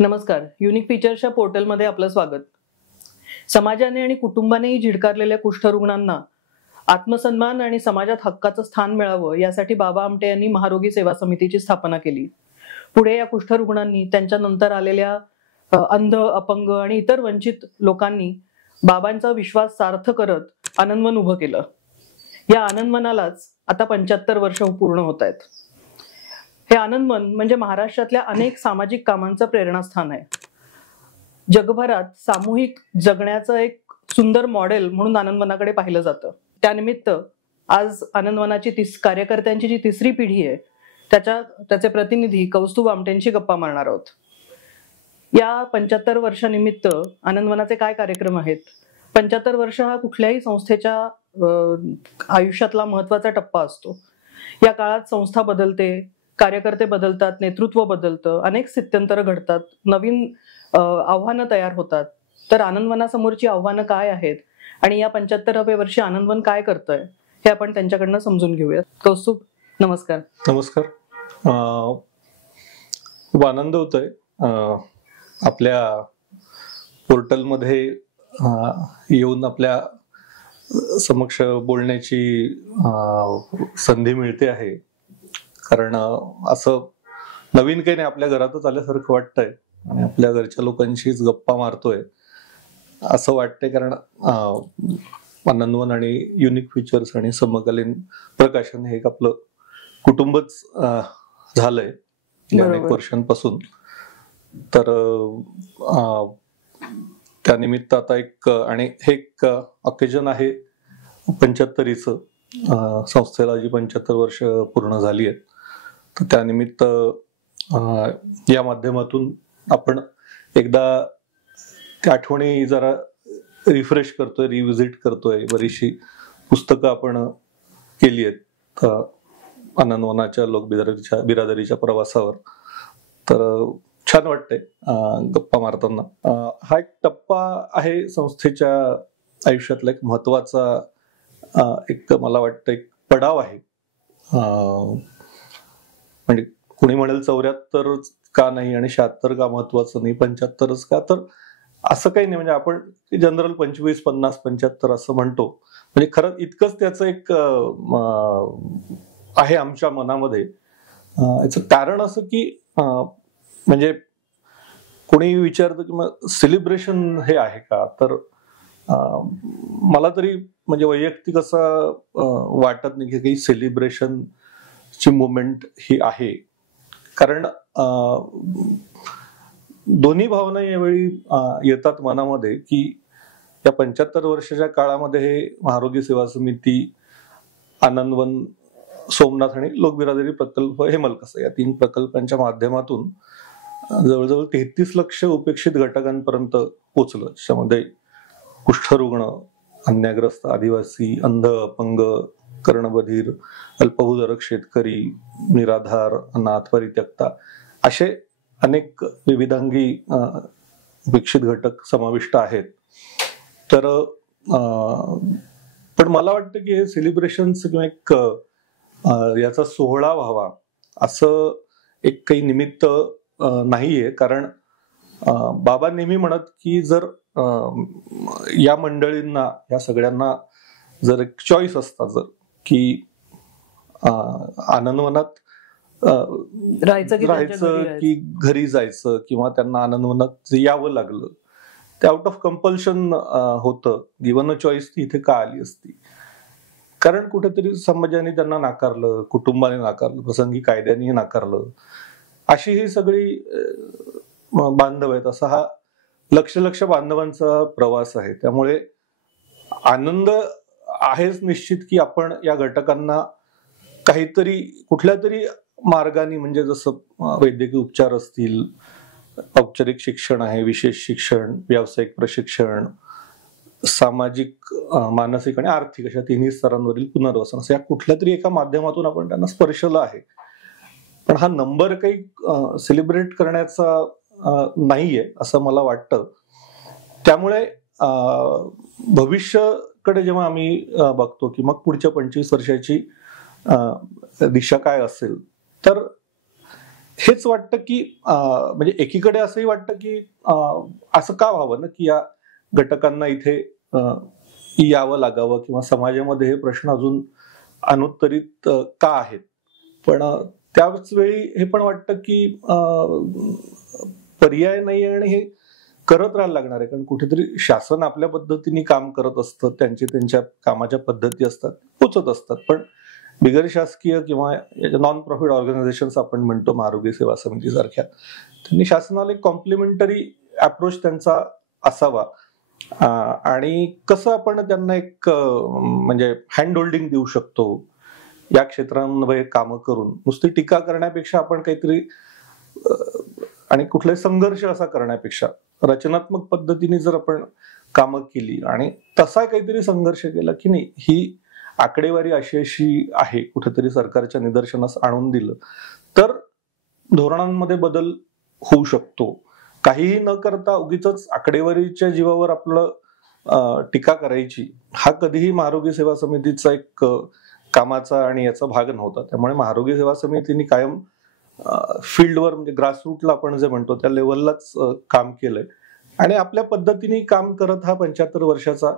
नमस्कार. युनिक फीचर्सच्या पोर्टलमध्ये आपलं स्वागत. समाजाने आणि कुटुंबानेही झिडकारलेल्या कुष्ठरुग्णांना आत्मसन्मान आणि समाजात हक्काचं स्थान मिळावं यासाठी बाबा आमटे यांनी महारोगी सेवा समितीची स्थापना केली. पुढे या कुष्ठरुग्णांनी त्यांच्या नंतर आलेल्या अंध, अपंग आणि इतर वंचित लोकांनी बाबांचा विश्वास सार्थ करत आनंदवन उभं केलं. या आनंदवनालाच आता 75 वर्ष पूर्ण होत आहेत. हे आनंदवन म्हणजे महाराष्ट्रातल्या अनेक सामाजिक कामांचं प्रेरणास्थान आहे. जगभरात सामूहिक जगण्याचं एक सुंदर मॉडेल म्हणून आनंदवनाकडे पाहिलं जातं. त्यानिमित्त आज आनंदवनाची कार्यकर्त्यांची जी तिसरी पिढी आहे त्याचे प्रतिनिधी कौस्तुभ आमटेंशी गप्पा मारणार आहोत. या 75 वर्षानिमित्त आनंदवनाचे काय कार्यक्रम आहेत? 75 वर्ष हा कुठल्याही संस्थेच्या आयुष्यातला महत्वाचा टप्पा असतो. या काळात संस्था बदलते, कार्यकर्ते बदलतात, नेतृत्व बदलतं, अनेक स्थित्यंतर घडतात, नवीन आव्हानं तयार होतात. तर आनंदवनासमोरची आव्हानं काय आहेत आणि या 75व्या वर्षी आनंदवन काय करतंय हे आपण त्यांच्याकडनं समजून घेऊयात. कौस्तुभ, नमस्कार. नमस्कार. खूप आनंद होतोय आपल्या पोर्टलमध्ये येऊन आपल्या समक्ष बोलण्याची संधी मिळते आहे. कारण असं नवीन काही नाही, आपल्या घरातच आल्यासारखं वाटतंय आणि आपल्या घरच्या लोकांशीच गप्पा मारतोय असं वाटतंय. कारण आनंदवन आणि युनिक फीचर्स आणि समकालीन प्रकाशन हे एक आपलं कुटुंबच झालंय अनेक वर्षांपासून. तर त्यानिमित्त आता हे एक ऑकेजन आहे 75चं. संस्थेला जी 75 वर्ष पूर्ण झाली आहेत, तर त्यानिमित्त या माध्यमातून आपण एकदा त्या आठवणी जरा रिफ्रेश करतोय, रिव्हिजिट करतोय. बरीचशी पुस्तकं आपण केली आहेत आनंदवनाच्या बिरादरीच्या प्रवासावर. तर छान वाटतंय गप्पा मारताना. हा एक टप्पा आहे संस्थेच्या आयुष्यातला एक महत्वाचा, एक मला वाटतं एक पडाव आहे. म्हणजे कुणी म्हणेल 74 का नाही आणि 76 का महत्वाचं नाही, 75च का? तर असं काही नाही. म्हणजे आपण जनरल 25, 50, 75 असं म्हणतो. म्हणजे खरं इतकंच त्याचं एक आहे आमच्या मनामध्ये. याचं कारण असं की म्हणजे कोणी विचारतं की मग सेलिब्रेशन हे आहे का? तर मला तरी म्हणजे वैयक्तिक असं वाटत नाही की काही सेलिब्रेशनची मुवमेंट ही आहे. कारण दोन्ही भावना यावेळी येतात मनामध्ये की या 75 वर्षाच्या काळामध्ये हे महारोगी सेवा समिती, आनंदवन, सोमनाथ आणि लोकबिरादरी प्रकल्प, हेमलकसा या 3 प्रकल्पांच्या माध्यमातून जवळजवळ 33 लक्ष उपेक्षित घटकांपर्यंत पोहोचलं. त्याच्यामध्ये कुष्ठरुग्ण, अन्याग्रस्त, आदिवासी, अंध, अपंग, कर्णबधीर, अल्पभूधारक शेतकरी, निराधार, अनाथ, परित्यक्ता असे अनेक विविधांगी उपेक्षित घटक समाविष्ट आहेत. तर पण मला वाटतं की हे सेलिब्रेशन्स किंवा एक याचा सोहळा व्हावा असं एक काही निमित्त नाहीये. कारण बाबा नेहमी म्हणत की जर या मंडळींना, या सगळ्यांना जर एक चॉईस असता, जर की आनंदवनात राहायचं की घरी जायचं, किंवा त्यांना आनंदवनात यावं लागलं, ते आउट ऑफ कंपल्शन होतं. गिव्हन अ चॉईस ती इथे का आली असती? कारण कुठेतरी समाजाने त्यांना नाकारलं, कुटुंबाने नाकारलं, प्रसंगी कायद्यानेही नाकारलं. अशी ही सगळी बांधव आहेत. असा हा लक्ष बांधवांचा प्रवास आहे. त्यामुळे आनंद आहेच निश्चित की आपण या घटकांना काहीतरी कुठल्या तरी मार्गाने, म्हणजे जसं वैद्यकीय उपचार असतील, औपचारिक शिक्षण आहे, विशेष शिक्षण, व्यावसायिक प्रशिक्षण, सामाजिक, मानसिक आणि आर्थिक अशा 3ही स्तरांवरील पुनर्वसन, असं या कुठल्या तरी एका माध्यमातून आपण त्यांना स्पर्शलं आहे. पण हा नंबर काही सेलिब्रेट करण्याचा नाहीये असं मला वाटतं. त्यामुळे भविष्याकडे जेव्हा आम्ही बघतो की मग पुढच्या 25 वर्षाची दिशा काय असेल, तर हेच वाटतं की म्हणजे एकीकडे असंही वाटतं की असं का व्हावं ना, की या घटकांना इथे यावं लागावं किंवा समाजामध्ये हे प्रश्न अजून अनुत्तरित का आहेत. पण त्याच वेळी हे पण वाटतं की पर्याय नाही आणि हे करत राहायला लागणार आहे, कारण कुठेतरी शासन आपल्या पद्धतीने काम करत असतं, त्यांच्या कामाच्या पद्धती असतात, पोचत असतात. पण बिगर शासकीय किंवा नॉन प्रॉफिट ऑर्गनायझेशन आपण म्हणतो, महाआरोग्य सेवा समिती सारख्या, त्यांनी शासनाला एक कॉम्प्लिमेंटरी अप्रोच त्यांचा असावा. आणि कसं आपण त्यांना एक म्हणजे हँड होल्डिंग देऊ शकतो या क्षेत्रांमध्ये कामं करून, नुसती टीका करण्यापेक्षा आपण काहीतरी आणि कुठलाही संघर्ष असा करण्यापेक्षा रचनात्मक पद्धतीने जर आपण कामं केली आणि तसा काहीतरी संघर्ष केला की नाही, ही आकडेवारी अशी आहे कुठेतरी सरकारच्या निदर्शनास आणून दिलं तर धोरणांमध्ये बदल होऊ शकतो. काहीही न करता उगीच आकडेवारीच्या जीवावर आपलं टीका करायची हा कधीही महाआरोग्य सेवा समितीचा एक कामाचा आणि याचा भाग नव्हता. त्यामुळे महाआरोग्य सेवा समितीने कायम फील्डवर म्हणजे ग्रासरूटला आपण जे म्हणतो त्या लेवललाच काम केलंय आणि आपल्या पद्धतीने काम करत हा 75 वर्षाचा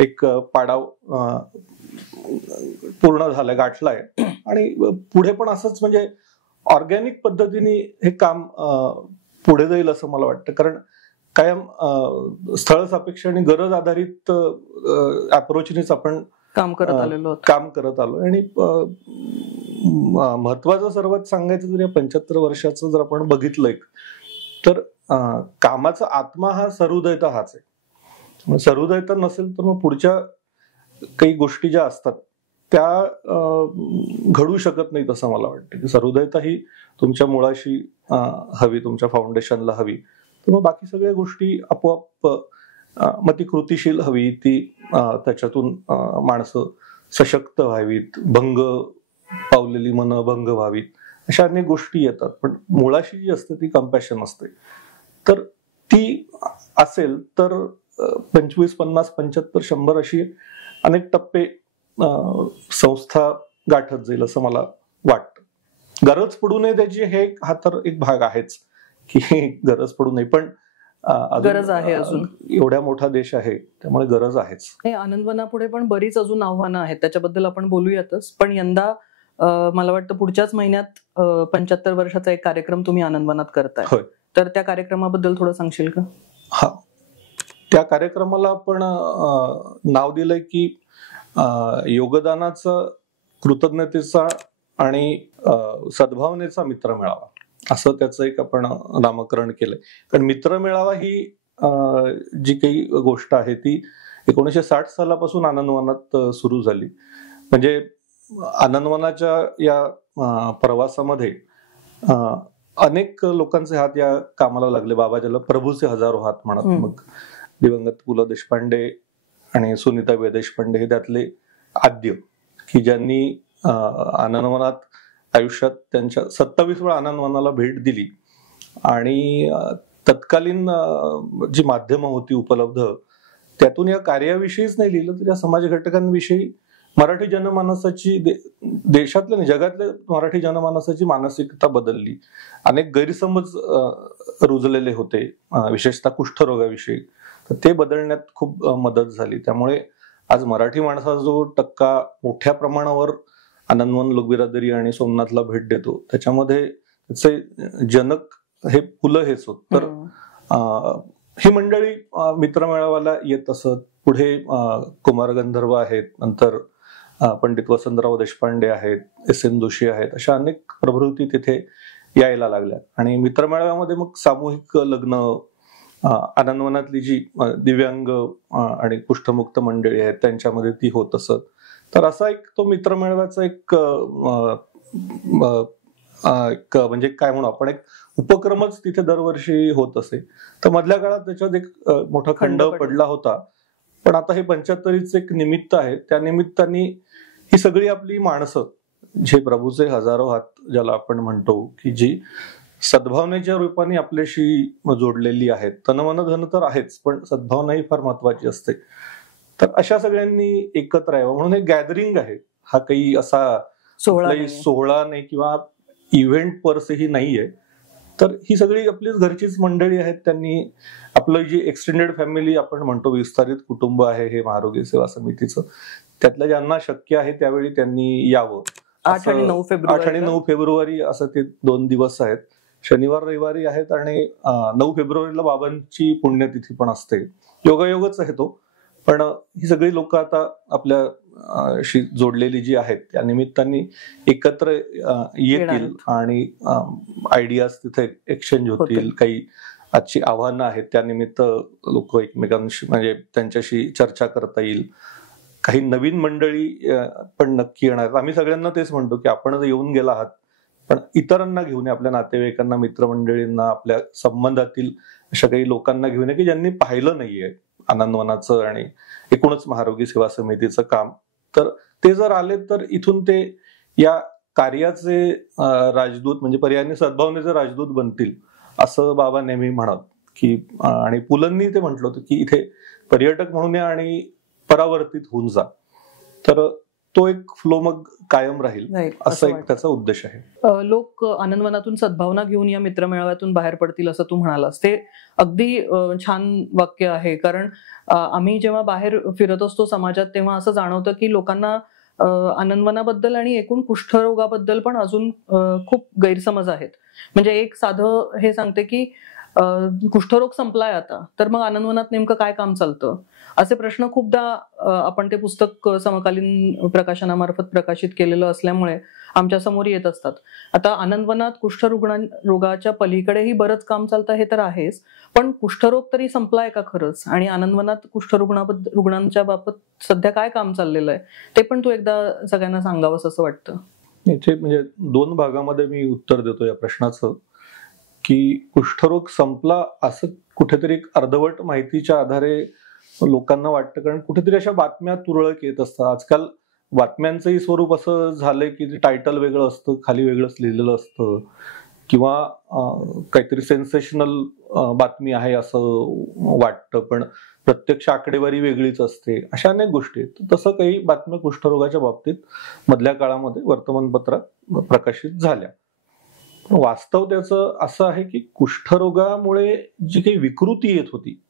एक पाडाव पूर्ण झालाय, गाठलाय. आणि पुढे पण असंच म्हणजे ऑर्गॅनिक पद्धतीने हे काम पुढे जाईल असं मला वाटतं, कारण कायम स्थळ सापेक्ष आणि गरज आधारित अप्रोचनेच आपण काम करत आलो. आणि महत्वाचं सर्वात सांगायचं जर या 75 वर्षाचं जर आपण बघितलं तर कामाचा आत्मा हा सहृदयता हाच आहे. सहृदयता नसेल तर मग पुढच्या काही गोष्टी ज्या असतात त्या घडू शकत नाहीत असं मला वाटतं. की सहृदयता ही तुमच्या मुळाशी हवी, तुमच्या फाउंडेशनला हवी, तर मग बाकी सगळ्या गोष्टी आपोआप मग ती कृतीशील हवी, ती त्याच्यातून माणसं सशक्त व्हावीत, भंग पावलेली मन भंग व्हावीत, अशा अनेक गोष्टी येतात. पण मुळाशी जी असते ती कंपॅशन असते, तर ती असेल तर 25, 50, 75, 100 अशी अनेक टप्पे संस्था गाठत जाईल असं मला वाटतं. गरज पडू नये त्याची हा तर एक भाग आहेच की गरज पडू नये, पण गरज आहे. अजून एवढ्या मोठा देश आहे त्यामुळे गरज आहेच. आनंदवनापुढे पण बरीच अजून आव्हानं आहेत, त्याच्याबद्दल आपण बोलूयातच. पण यंदा मला वाटतं पुढच्याच महिन्यात 75 वर्षाचा एक कार्यक्रम तुम्ही आनंदवनात करताय, तर त्या कार्यक्रमाबद्दल थोडं सांगशील का? हा, त्या कार्यक्रमाला आपण नाव दिलंय की योगदानाचा, कृतज्ञतेचा आणि सद्भावनेचा मित्र मेळावा, असं त्याचं एक आपण नामकरण केलंय. कारण मित्र मेळावा ही जी काही गोष्ट आहे ती 1960 सालापासून आनंदवनात सुरू झाली. म्हणजे आनंदवनाच्या या प्रवासामध्ये अनेक लोकांचे हात या कामाला लागले. बाबा ज्याला प्रभूचे हजारो हात म्हणत, मग दिवंगत पु ल देशपांडे आणि सुनीताबाई देशपांडे हे त्यातले आद्य की ज्यांनी आनंदवनात आयुष्यात त्यांच्या 27 वेळा आनंदवनाला भेट दिली. आणि तत्कालीन जी माध्यमं होती उपलब्ध त्यातून या कार्याविषयीच नाही लिहिलं तर या समाज घटकांविषयी मराठी जनमानसाची, देशातल्या आणि जगातल्या मराठी जनमानसाची मानसिकता बदलली. अनेक गैरसमज रुजलेले होते विशेषतः कुष्ठरोगाविषयी, तर ते बदलण्यात खूप मदत झाली. त्यामुळे आज मराठी माणसाचा जो टक्का मोठ्या प्रमाणावर आनंदवन लोकबिरादरी आणि सोमनाथला भेट देतो त्याच्यामध्ये त्याचे जनक हे पुलं हेच होत. तर ही मंडळी मित्रमेळाव्याला येत असत. पुढे कुमार गंधर्व आहेत, नंतर पंडित वसंतराव देशपांडे आहेत, S.N. जोशी आहेत, अशा अनेक प्रवृत्ती तिथे यायला लागल्या. आणि मित्रमेळाव्यामध्ये मग सामूहिक लग्न, आनंदवनातली जी दिव्यांग आणि कुष्ठमुक्त मंडळी आहेत त्यांच्यामध्ये ती होत असत. तर असा एक तो मित्रमेळाव्याचा एक म्हणजे काय म्हणू आपण, एक उपक्रमच तिथे दरवर्षी होत असे. तर मधल्या काळात त्याच्यात एक मोठा खंड पडला होता. पण आता हे 75च एक निमित्त आहे. त्या निमित्ताने ही सगळी आपली माणसं, जे प्रभूचे हजारो हात ज्याला आपण म्हणतो, की जी सद्भावनेच्या रूपाने आपल्याशी जोडलेली आहेत. तनमन धन तर आहेच, पण सद्भावना ही फार महत्वाची असते. तर अशा सगळ्यांनी एकत्र यावं म्हणून एक गॅदरिंग आहे. हा काही असा सोहळा नाही किंवा इव्हेंट परसे ही नाहीये. तर ही सगळी आपलीच घरचीच मंडळी आहेत. त्यांनी आपलं जी एक्सटेंडेड फॅमिली आपण म्हणतो, विस्तारित कुटुंब आहे हे महारोगी सेवा समितीचं, त्यातल्या ज्यांना शक्य आहे त्यावेळी त्यांनी यावं. 8 आणि 9 फेब्रुवारी 8 आणि 9 फेब्रुवारी असं ते 2 दिवस आहेत. शनिवार रविवारी आहेत आणि 9 फेब्रुवारीला बाबांची पुण्यतिथी पण असते. योगायोगच आहे तो. पण ही सगळी लोक आता आपल्याशी जोडलेली जी आहेत त्या निमित्ताने एकत्र येतील आणि आयडियाज तिथे एक्सचेंज होतील. काही आजची आव्हानं आहेत त्यानिमित्त लोक एकमेकांशी म्हणजे त्यांच्याशी चर्चा करता येईल. काही नवीन मंडळी पण नक्की येणार. आम्ही सगळ्यांना तेच म्हणतो की आपण येऊन गेला आहात पण इतरांना घेऊन, आपल्या नातेवाईकांना, मित्रमंडळींना, आपल्या संबंधातील अशा काही लोकांना घेऊन की ज्यांनी पाहिलं नाहीये आनंदवनाचं आणि एकूणच महारोगी सेवा समितीचं काम. तर ते जर आले तर इथून ते या कार्याचे राजदूत म्हणजे पर्यायाने सद्भावनेचे राजदूत बनतील असं बाबा नेहमी म्हणत की, आणि पुलंनी ते म्हटलं होतं की इथे पर्यटक म्हणून या आणि परावर्तित होऊन जा. तर तो एक फ्लो मग कायम राहील असा एक त्याचा उद्देश आहे. लोक आनंदवनातून सद्भावना घेऊन या मित्रमेळाव्यातून बाहेर पडतील असं तू म्हणालास, ते अगदी छान वाक्य आहे. कारण आम्ही जेव्हा बाहेर फिरत असतो समाजात तेव्हा असं जाणवतं की लोकांना आनंदवनाबद्दल आणि एकूण कुष्ठरोगाबद्दल पण अजून खूप गैरसमज आहेत. म्हणजे एक साधं हे सांगते की कुष्ठरोग संपलाय आता, तर मग आनंदवनात नेमकं काय काम चालतं, असे प्रश्न खूपदा आपण ते पुस्तक समकालीन प्रकाशनामार्फत प्रकाशित केलेलं असल्यामुळे आमच्या समोर येत असतात. आता आनंदवनात कुष्ठरोगाच्या पलीकडेही बरंच काम चालतं हे तर आहेच, पण कुष्ठरोग तरी संपलाय का खरंच, आणि आनंदवनात रुग्णांच्या बाबत सध्या काय काम चाललेलं आहे ते पण तू एकदा सगळ्यांना सांगावंस असं वाटतं. याचे म्हणजे 2 भागामध्ये मी उत्तर देतो या प्रश्नाचं, की कुष्ठरोग संपला असं कुठेतरी अर्धवट माहितीच्या आधारे लोकांना वाटतं. कारण कुठेतरी अशा बातम्या तुरळक येत असतात. आजकाल बातम्यांचंही स्वरूप असं झालंय की टायटल वेगळं असतं, खाली वेगळंच लिहिलेलं असतं, किंवा काहीतरी सेन्सेशनल बातमी आहे असं वाटतं पण प्रत्यक्ष आकडेवारी वेगळीच असते. अशा अनेक गोष्टी आहेत. तसं काही बातम्या कुष्ठरोगाच्या बाबतीत मधल्या काळामध्ये वर्तमानपत्रात प्रकाशित झाल्या. वास्तव त्याचं असं आहे की कुष्ठरोगामुळे जी काही विकृती येत होती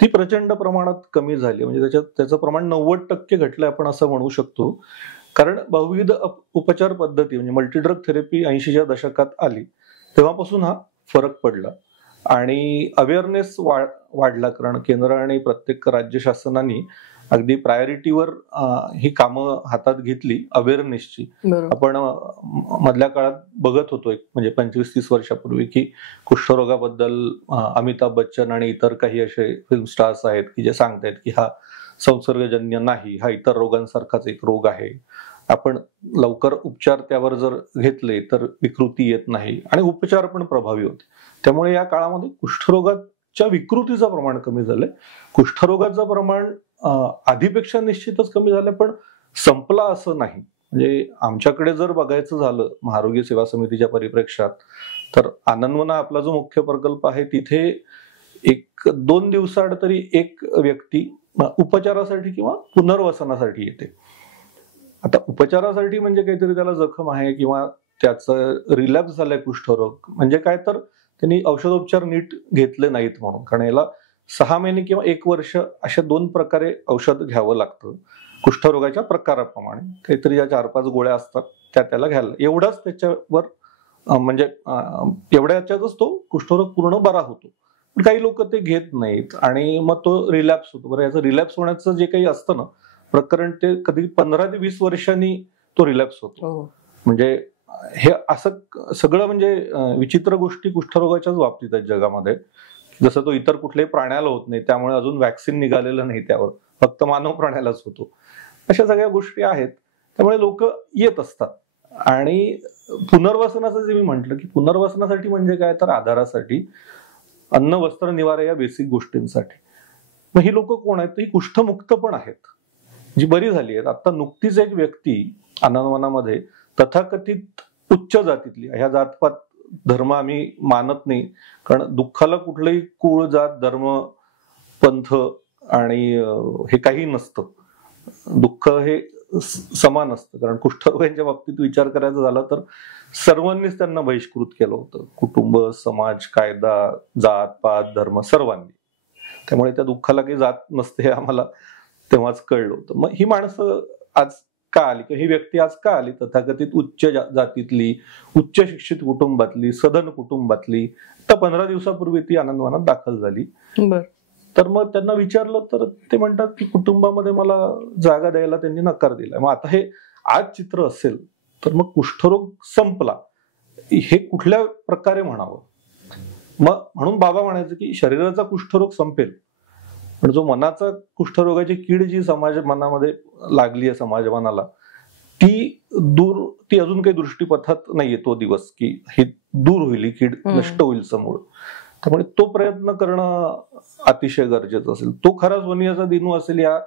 ती प्रचंड प्रमाणात कमी झाली. म्हणजे त्याचं प्रमाण 90% घटलंय आपण असं म्हणू शकतो. कारण बहुविध उपचार पद्धती म्हणजे मल्टीड्रग थेरपी 80च्या दशकात आली तेव्हापासून हा फरक पडला आणि अवेअरनेस वाढला. कारण केंद्र आणि प्रत्येक राज्य शासनाने अगदी प्रायोरिटीवर ही कामं हातात घेतली अवेअरनेसची. आपण मधल्या काळात बघत होतो म्हणजे 25-30 वर्षापूर्वी की कुष्ठरोगाबद्दल अमिताभ बच्चन आणि इतर काही असे फिल्म स्टार्स आहेत की जे सांगतायत की हा संसर्गजन्य नाही, हा इतर रोगांसारखाच एक रोग आहे, आपण लवकर उपचार त्यावर जर घेतले तर विकृती येत नाही आणि उपचार पण प्रभावी होते. त्यामुळे या काळामध्ये कुष्ठरोगाच्या विकृतीचं प्रमाण कमी झालंय. कुष्ठरोगाचं प्रमाण आधीपेक्षा निश्चितच कमी झालं पण संपला असं नाही. म्हणजे आमच्याकडे जर बघायचं झालं महारोगी सेवा समितीच्या परिप्रेक्षात तर आनंदवना आपला जो मुख्य प्रकल्प आहे तिथे 1-2 दिवसाआड तरी एक व्यक्ती उपचारासाठी किंवा पुनर्वसनासाठी येते. आता उपचारासाठी म्हणजे काहीतरी त्याला जखम आहे किंवा त्याचं रिलॅप्स झालंय कुष्ठरोग, म्हणजे काय तर त्यांनी औषधोपचार नीट घेतले नाहीत म्हणून. कारण याला 6 महिने किंवा 1 वर्ष अशा 2 प्रकारे औषध घ्यावं लागतं कुष्ठरोगाच्या प्रकाराप्रमाणे. काहीतरी ज्या 4-5 गोळ्या असतात त्याला घ्यायला, एवढाच त्याच्यावर म्हणजे एवढ्याच्यातच तो कुष्ठरोग पूर्ण बरा होतो. पण काही लोक ते घेत नाहीत आणि मग तो रिलॅप्स होतो. बरं, याचं रिलॅप्स होण्याचं जे काही असतं ना प्रकरण ते कधी 15 ते 20 वर्षांनी तो रिलॅप्स होतो. म्हणजे हे असं सगळं म्हणजे विचित्र गोष्टी कुष्ठरोगाच्याच बाबतीत आहेत जगामध्ये. जसं तो इतर कुठल्याही प्राण्याला होत नाही, त्यामुळे अजून वॅक्सिन निघालेलं नाही त्यावर, फक्त मानव प्राण्यालाच होतो. अशा सगळ्या गोष्टी आहेत. त्यामुळे लोक येत असतात. आणि पुनर्वसनाचं जे मी म्हटलं की पुनर्वसनासाठी म्हणजे काय तर आधारासाठी, अन्न वस्त्र निवारा या बेसिक गोष्टींसाठी. मग ही लोक कोण आहेत? ही कुष्ठमुक्त पण आहेत, जी बरी झाली आहेत. आता नुकतीच एक व्यक्ती आनंदवनामध्ये तथाकथित उच्च जातीतली, ह्या जातपात धर्म आम्ही मानत नाही कारण दुःखाला कुठलंही कुळ जात धर्म पंथ आणि हे काही नसतं. दुःख हे समान असतं. कारण कुष्ठरोग्यांच्या बाबतीत विचार करायचा झाला तर सर्वांनीच त्यांना बहिष्कृत केलं होतं, कुटुंब, समाज, कायदा, जात पात, धर्म, सर्वांनी. त्यामुळे त्या दुःखाला काही जात नसते हे आम्हाला तेव्हाच कळलं होतं. मग ही माणसं आज का आली, किंवा ही व्यक्ती आज का आली तथाकथित उच्च जातीतली, उच्च शिक्षित कुटुंबातली, सधन कुटुंबातली, तर 15 दिवसापूर्वी ती आनंदवनात दाखल झाली. तर मग त्यांना विचारलं तर ते म्हणतात की कुटुंबामध्ये मला जागा द्यायला त्यांनी नकार दिला. मग आता हे आज चित्र असेल तर मग कुष्ठरोग संपला हे कुठल्या प्रकारे म्हणावं? मग म्हणून बाबा म्हणायचे की शरीराचा कुष्ठरोग संपेल, पण जो मनाचा कुष्ठरोगाची कीड जी मनामध्ये लागली आहे समाज मनाला, ती अजून काही दृष्टीपथात नाहीये तो दिवस की ही दूर होईल, ही कीड नष्ट होईल समूळ. त्यामुळे तो प्रयत्न करणं अतिशय गरजेचं असेल. तो खरा सोनियाचा दिनू असेल या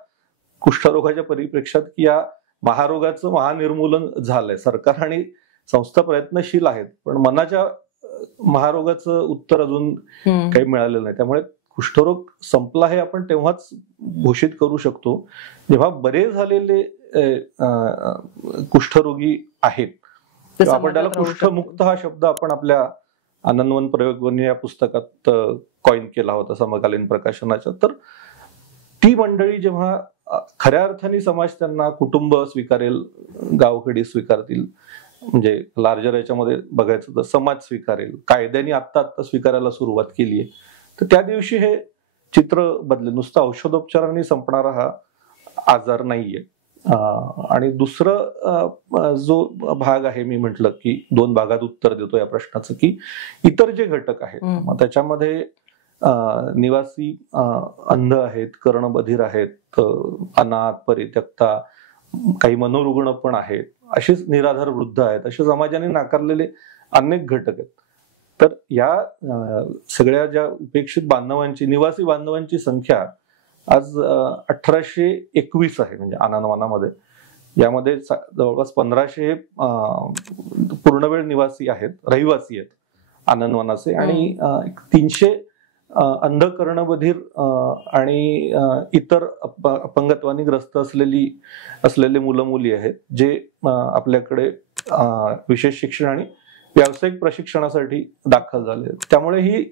कुष्ठरोगाच्या परिप्रेक्षात की या महारोगाचं महानिर्मूलन झालंय. सरकार आणि संस्था प्रयत्नशील आहेत, पण मनाच्या महारोगाचं उत्तर अजून काही मिळालेलं नाही. त्यामुळे कुष्ठरोग संपला हे आपण तेव्हाच घोषित करू शकतो जेव्हा बरे झालेले कुष्ठरोगी आहेत. आपण त्याला कुष्ठमुक्त हा शब्द आपण आपल्या आनंदवन प्रयोगवनी या पुस्तकात कॉइन केला होता समकालीन प्रकाशनाच्या. तर ती मंडळी जेव्हा खऱ्या अर्थाने समाज त्यांना कुटुंब स्वीकारेल, गावखेडी स्वीकारतील, म्हणजे लार्जर याच्यामध्ये बघायचं तर समाज स्वीकारेल, कायद्याने आत्ता स्वीकारायला सुरुवात केली आहे, तर त्या दिवशी हे चित्र बदलेल. नुसतं औषधोपचारांनी संपणारा हा आजार नाहीये. आणि दुसरं जो भाग आहे, मी म्हटलं की 2 भागात उत्तर देतो या प्रश्नाचं, की इतर जे घटक आहेत मग त्याच्यामध्ये निवासी अंध आहेत, कर्णबधिर आहेत, अनाथ, परित्यक्ता, काही मनोरुग्ण पण आहेत, असेच निराधार वृद्ध आहेत, असे समाजाने नाकारलेले अनेक घटक आहेत. तर या सगळ्या ज्या उपेक्षित बांधवांची, निवासी बांधवांची संख्या आज 1821 आहे. म्हणजे आनंदवनामध्ये यामध्ये जवळपास 1500 पूर्णवेळ निवासी आहेत, रहिवासी आहेत आनंदवनाचे, आणि 300 अंध, कर्णबधिर आणि इतर अपंगत्वाने ग्रस्त असलेले मुलं मुली आहेत, जे आपल्याकडे विशेष शिक्षण आणि व्यावसायिक प्रशिक्षणासाठी दाखल झाले. त्यामुळे ही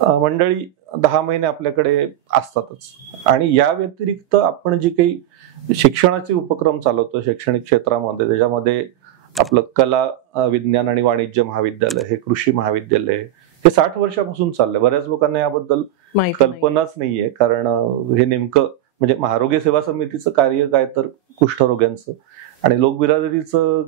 मंडळी 10 महिने आपल्याकडे असतातच. आणि या व्यतिरिक्त आपण जी काही शिक्षणाचे उपक्रम चालवतो शैक्षणिक क्षेत्रामध्ये, त्याच्यामध्ये आपलं कला, विज्ञान आणि वाणिज्य महाविद्यालय, हे कृषी महाविद्यालय, हे 60 वर्षापासून चाललंय. बऱ्याच लोकांना याबद्दल कल्पनाच नाहीये, कारण हे नेमकं म्हणजे महारोगी सेवा समितीचं कार्य काय तर कुष्ठरोग्यांचं, आणि लोकबिरादरीचं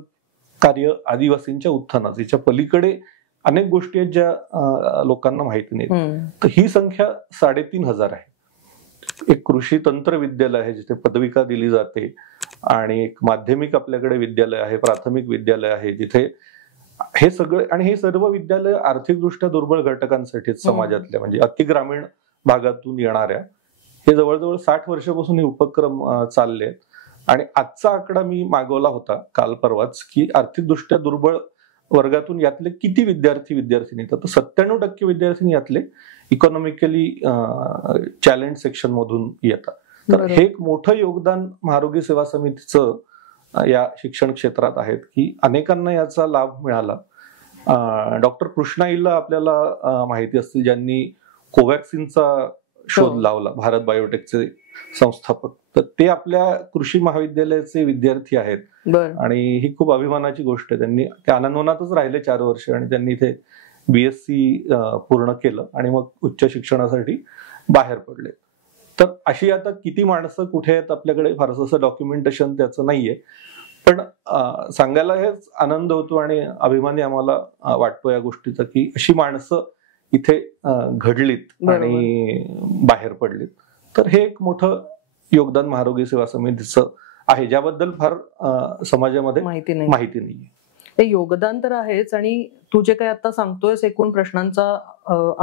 कार्य आदिवासींच्या उत्थानाचं, याच्या पलीकडे अनेक गोष्टी आहेत ज्या लोकांना माहिती नाहीत. तर ही संख्या 3500 आहे. एक कृषी तंत्र विद्यालय आहे जिथे पदविका दिली जाते, आणि एक माध्यमिक आपल्याकडे विद्यालय आहे, प्राथमिक विद्यालय आहे जिथे हे सगळे, आणि हे सर्व विद्यालय आर्थिकदृष्ट्या दुर्बळ घटकांसाठी समाजातल्या, म्हणजे अतिग्रामीण भागातून येणाऱ्या. हे जवळजवळ 60 वर्षापासून हे उपक्रम चालले आहेत. आणि आजचा आकडा मी मागवला होता काल परवाच, की आर्थिकदृष्ट्या दुर्बळ वर्गातून यातले किती विद्यार्थी येतात. तर 97% विद्यार्थी यातले इकॉनॉमिकली चॅलेंज सेक्शन मधून येतात. तर हे एक मोठं योगदान महारोगी सेवा समितीचं या शिक्षण क्षेत्रात आहेत, की अनेकांना याचा लाभ मिळाला. डॉक्टर कृष्णा इल्ला आपल्याला माहिती असतील, ज्यांनी कोवॅक्सिनचा शोध लावला, भारत बायोटेकचे संस्थापक. तर ते आपल्या कृषी महाविद्यालयाचे विद्यार्थी आहेत, आणि ही खूप अभिमानाची गोष्ट आहे. त्यांनी त्या आनंदवनातच राहिले 4 वर्ष, आणि त्यांनी इथे BSc पूर्ण केलं आणि मग उच्च शिक्षणासाठी बाहेर पडले. तर अशी आता किती माणसं कुठे आहेत आपल्याकडे फारसं असं डॉक्युमेंटेशन त्याचं नाहीये, पण सांगायला हेच आनंद होतो आणि अभिमानी आम्हाला वाटतो या गोष्टीचा, की अशी माणसं इथे घडलीत आणि बाहेर पडलीत. तर हे एक मोठं योगदान महारोगी सेवा समितीचं आहे, ज्याबद्दल फार समाजामध्ये माहिती नाहीये. ते योगदान तर आहेच, आणि तू जे काही आता सांगतोयस एकूण प्रश्नांचा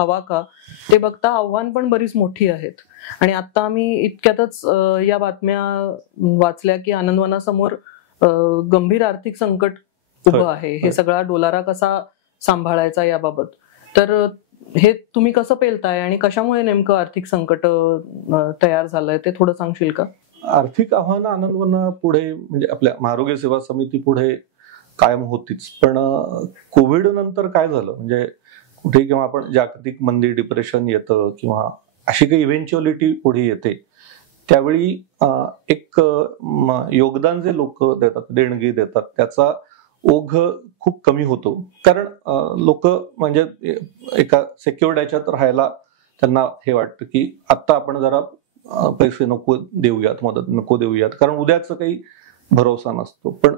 आवाका, ते बघता आव्हान पण बरीच मोठी आहेत. आणि आता आम्ही इतक्यातच या बातम्या वाचल्या की आनंदवनासमोर गंभीर आर्थिक संकट उभं आहे. हे सगळा डोलारा कसा सांभाळायचा याबाबत, तर हे तुम्ही कसं पेलताय आणि कशामुळे नेमकं आर्थिक संकट तयार झालंय ते थोडं सांगशील का? आर्थिक आव्हानं आनंदवनं पुढे म्हणजे आपल्या महाआरोग्य सेवा समिती पुढे कायम होतीच, पण कोविड नंतर काय झालं म्हणजे कुठे किंवा आपण जागतिक मंदी, डिप्रेशन येतं किंवा अशी काही इव्हेंच्युअलिटी पुढे येते, त्यावेळी एक योगदान जे लोक देतात, देणगी देतात, त्याचा ओघ खूप कमी होतो. कारण लोक म्हणजे एका सेक्युर्ड याच्यात राहायला त्यांना हे वाटतं की आता आपण जरा पैसे नको देऊयात, मदत नको देऊयात, कारण उद्याचं काही भरोसा नसतो. पण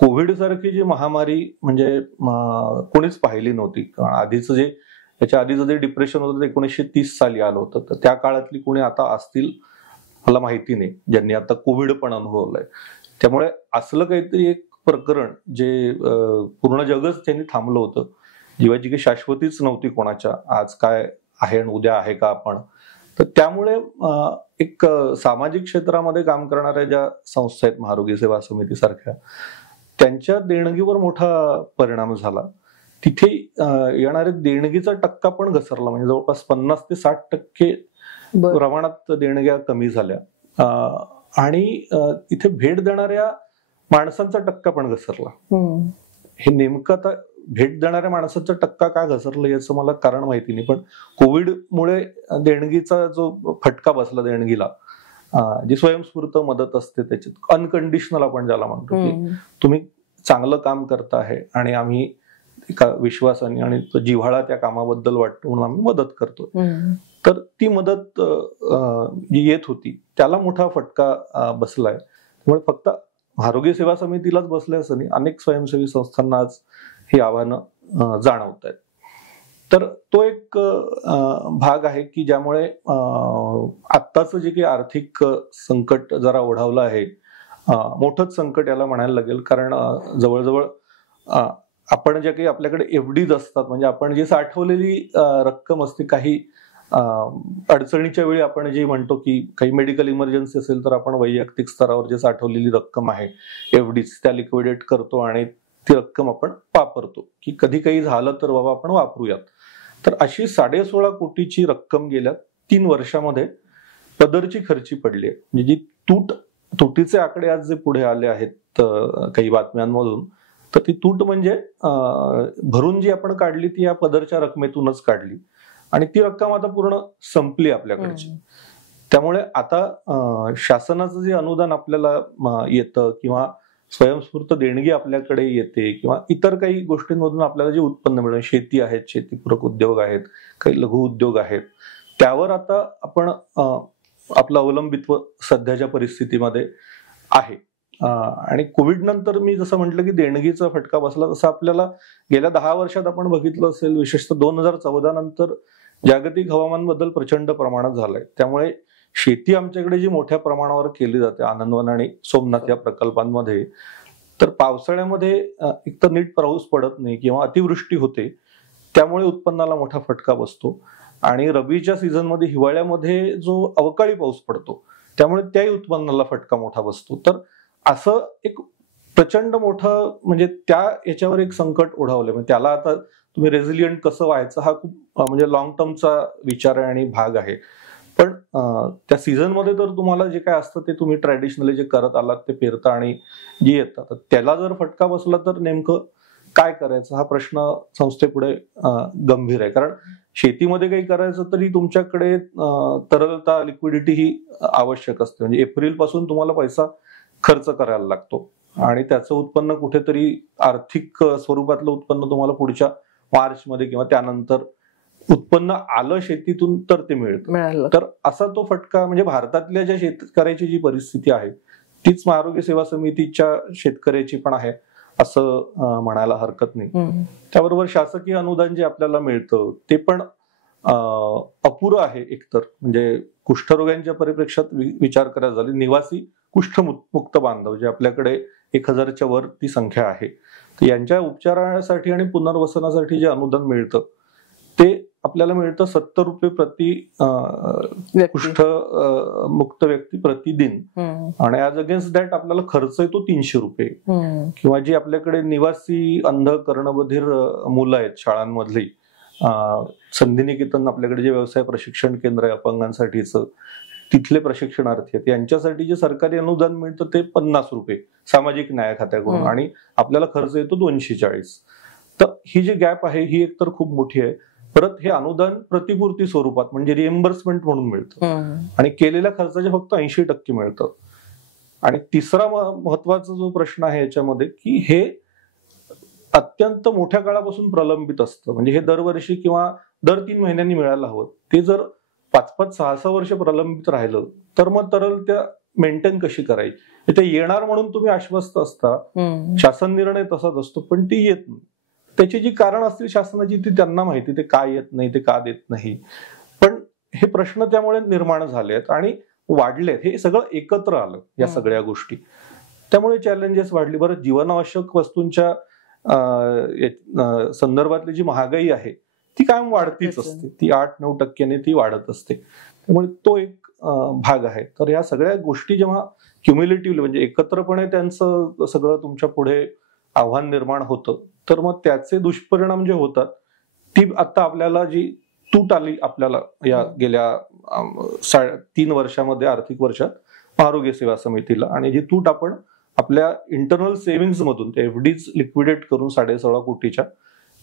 कोविड सारखी जी महामारी म्हणजे कोणीच पाहिली नव्हती. कारण आधीचं जे त्याच्या आधीचं जे डिप्रेशन होतं ते 1930 साली आलं होतं, तर त्या काळातली कोणी आता असतील मला माहिती नाही ज्यांनी आता कोविड पण अनुभवलंय. त्यामुळे असलं काहीतरी एक प्रकरण जे पूर्ण जगच त्यांनी थांबलं होतं, जीवाची काही शाश्वतीच नव्हती कोणाच्या, आज काय आहे आणि उद्या आहे का आपण. तर त्यामुळे एक सामाजिक क्षेत्रामध्ये काम करणाऱ्या ज्या संस्था आहेत, महाआरोग्य सेवा समिती सारख्या, त्यांच्या देणगीवर मोठा परिणाम झाला. तिथे येणाऱ्या देणगीचा टक्का पण घसरला, म्हणजे जवळपास 50 ते 60% प्रमाणात देणग्या कमी झाल्या. आणि तिथे भेट देणाऱ्या माणसांचा टक्का पण घसरला. हे नेमकं आता भेट देणाऱ्या माणसाचा टक्का का घसरला याचं मला कारण माहिती नाही, पण कोविडमुळे देणगीचा जो फटका बसला देणगीला, जी स्वयंस्फूर्त मदत असते त्याच्यात अनकंडिशनल आपण ज्याला म्हणतो की तुम्ही चांगलं काम करता आहे आणि आम्ही एका विश्वासाने आणि जिव्हाळा त्या कामाबद्दल वाटतो म्हणून आम्ही मदत करतो, तर ती मदत जी येत होती त्याला मोठा फटका बसलाय. त्यामुळे फक्त आरोग्य सेवा समितीलाच बसले असं नाही, अनेक स्वयंसेवी संस्थांना आज ही आव्हानं जाणवत आहेत. तर तो एक भाग आहे की ज्यामुळे आत्ताचं जे काही आर्थिक संकट जरा ओढावलं आहे, मोठंच संकट याला म्हणायला लागेल. कारण जवळजवळ आपण जे काही आपल्याकडे एफडीज असतात, म्हणजे आपण जी साठवलेली रक्कम असते, काही अडचणीच्या वेळी आपण जे म्हणतो की काही मेडिकल इमर्जन्सी असेल तर आपण वैयक्तिक स्तरावर जे साठवलेली रक्कम आहे एफडीज, त्या लिक्विडेट करतो आणि ती रक्कम आपण वापरतो की कधी काही झालं तर बाबा आपण वापरूयात. तर अशी 16.5 कोटीची रक्कम गेल्या 3 वर्षामध्ये पदरची खर्ची पडली आहे. म्हणजे जी तुटीचे आकडे आज जे पुढे आले आहेत काही बातम्यांमधून, तर ती तूट म्हणजे भरून जी आपण काढली ती या पदरच्या रकमेतूनच काढली आणि ती रक्कम आता पूर्ण संपली आपल्याकडची. त्यामुळे आता शासनाचं जे अनुदान आपल्याला येतं किंवा स्वयंस्फूर्त देणगी आपल्याकडे येते किंवा इतर काही गोष्टींमधून आपल्याला जे उत्पन्न मिळतं, शेती आहेत, शेतीपूरक उद्योग आहेत, काही लघु उद्योग आहेत, त्यावर आता आपण आपलं अवलंबित्व सध्याच्या परिस्थितीमध्ये आहे. आणि कोविड नंतर मी जसं म्हटलं की देणगीचा फटका बसला, तसं आपल्याला गेल्या 10 वर्षात आपण बघितलं असेल, विशेषतः 2014 नंतर जागतिक हवामान बदल प्रचंड प्रमाणात झालाय. त्यामुळे शेती आमच्याकडे जी मोठ्या प्रमाणावर केली जाते आनंदवन आणि सोमनाथ या प्रकल्पांमध्ये, तर पावसाळ्यामध्ये एकतर नीट पाऊस पडत नाही किंवा अतिवृष्टी होते, त्यामुळे उत्पन्नाला मोठा फटका बसतो. आणि रबीच्या सीझनमध्ये, हिवाळ्यामध्ये जो अवकाळी पाऊस पडतो त्यामुळे त्याही उत्पन्नाला फटका मोठा बसतो. तर असं एक प्रचंड मोठं म्हणजे त्या याच्यावर एक संकट ओढावलंय. म्हणजे त्याला आता तुम्ही रेझिलियंट कसं व्हायचं हा खूप म्हणजे लॉंग टर्मचा विचार आहे आणि भाग आहे. पण त्या सीझन मध्ये तर तुम्हाला जे काय असतं ते तुम्ही ट्रॅडिशनली जे करत आलात ते पेरता आणि जे येतं, तर त्याला जर फटका बसला तर नेमकं काय करायचं हा प्रश्न संस्थेपुढे गंभीर आहे. कारण शेतीमध्ये काही करायचं तरी तुमच्याकडे तरलता, लिक्विडिटी ही आवश्यक असते. म्हणजे एप्रिल पासून तुम्हाला पैसा खर्च करायला लागतो आणि त्याचं उत्पन्न कुठेतरी आर्थिक स्वरूपातलं उत्पन्न तुम्हाला पुढच्या मार्च मध्ये किंवा त्यानंतर उत्पन्न आलं शेतीतून तर ते मिळतं. तर असा तो फटका म्हणजे भारतातल्या ज्या शेतकऱ्याची जी परिस्थिती आहे तीच आरोग्य सेवा समितीच्या शेतकऱ्याची पण आहे असं म्हणायला हरकत नाही. त्याबरोबर शासकीय अनुदान जे आपल्याला मिळतं ते पण अपुरं आहे एकतर. म्हणजे कुष्ठरोग्यांच्या परिप्रेक्षात विचार करायचा झाला, निवासी कुष्ठमुक्त बांधव जे आपल्याकडे 1000च्या वर ती संख्या आहे, तर यांच्या उपचारासाठी आणि पुनर्वसनासाठी जे अनुदान मिळतं ते आपल्याला मिळतं 70 रुपये प्रति कुष्ठ मुक्त व्यक्ती प्रतिदिन. आणि ऍज अगेन्स्ट दॅट आपल्याला खर्च येतो 300 रुपये. किंवा जी आपल्याकडे निवासी अंध कर्णबधीर मुलं आहेत शाळांमधली, संधिनिकेतन आपल्याकडे जे व्यवसाय प्रशिक्षण केंद्र आहे अपंगांसाठीचं, तिथले प्रशिक्षणार्थी आहेत यांच्यासाठी जे सरकारी अनुदान मिळतं ते 50 रुपये सामाजिक न्याय खात्याकडून आणि आपल्याला खर्च येतो 240. तर ही जी गॅप आहे ही एकतर खूप मोठी आहे. परत हे अनुदान प्रतिपूर्ती स्वरूपात म्हणजे रिएम्बर्समेंट म्हणून मिळतं आणि केलेल्या खर्चाचे फक्त 80% मिळतं. आणि तिसरा महत्वाचा जो प्रश्न आहे याच्यामध्ये की हे अत्यंत मोठ्या काळापासून प्रलंबित असतं. म्हणजे हे दरवर्षी किंवा दर 3 महिन्यांनी मिळायला हवं. ते जर 5-5, 6-6 वर्ष प्रलंबित राहिलं तर मग तरलत्या मेंटेन कशी करायची. ते येणार म्हणून तुम्ही आश्वस्त असता, शासन निर्णय तसाच असतो पण ती येत नाही. त्याची जी कारण असतील शासनाची ती त्यांना माहिती, ते का येत नाही, ते का देत नाही. पण हे प्रश्न त्यामुळे निर्माण झालेत आणि वाढलेत. हे सगळं एकत्र आलं या सगळ्या गोष्टी, त्यामुळे चॅलेंजेस वाढली. बरं, जीवनावश्यक वस्तूंच्या संदर्भातली जी महागाई आहे ती कायम वाढतीच असते. ती 8-9% ती वाढत असते. त्यामुळे तो एक भाग आहे. तर या सगळ्या गोष्टी जेव्हा क्युम्युलेटिव्हली म्हणजे एकत्रपणे त्यांचं सगळं तुमच्या पुढे आव्हान निर्माण होतं तर मग त्याचे दुष्परिणाम जे होतात ती आता आपल्याला जी तूट आली आपल्याला या गेल्या 3 वर्षामध्ये आर्थिक वर्षात आरोग्य सेवा समितीला, आणि जी तूट आपण आपल्या इंटरनल सेव्हिंग्स मधून ते एफडीज लिक्विडेट करून 16.5 कोटीच्या